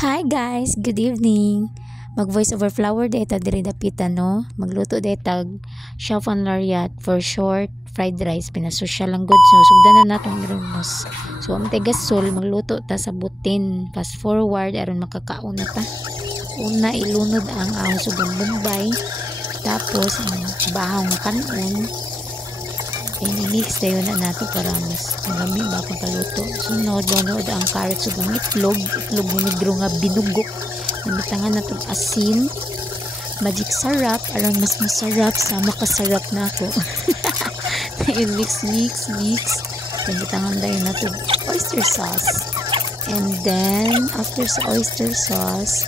Hi guys, good evening. Mag voice over flower data diri dapitan no. Magluto data chef and lariat for short fried rice pinasosya lang good so sugdan na natong irumos. So ang gasol magluto ta sa butin. Fast forward aron makakaon na ta. Una ilunod ang ahos ug bombay. Tapos ang bahong kanon i-mix tayo na nato para mas marami ba kung paluto. Sunod, lunod ang carrots ug ang itlog negro nga binugok. Namitangan na itong asin, magic sarap, aron mas masarap, sama kasarap na ako. mix. Namitangan tayo na itong oyster sauce. And then, after sa oyster sauce,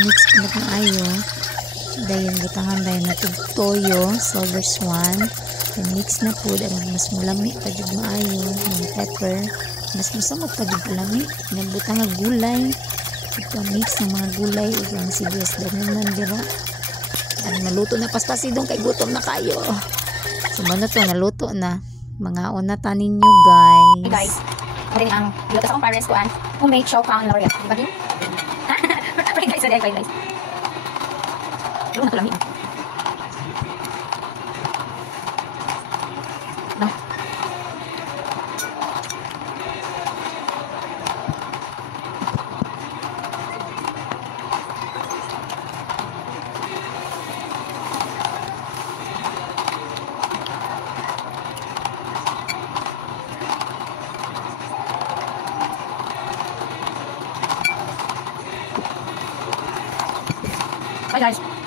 mix na itong ayo. Dayon, butangan tayo na itong toyo, silver swan. Mix na po aron mas mulami pa jud maayo ng pepper, mas masamot pa jud lami nabutang nga gulay ito mix ng mga gulay ug ang sibuyas danon dira aron maluto na paspasidong kay gutom na kayo. So na to naluto na mga una tanin nyo guys. Hey guys, rin ang luto sa akong parents ko homemade chow pang lariat di ba din? guys luto na to lami no. Bye guys.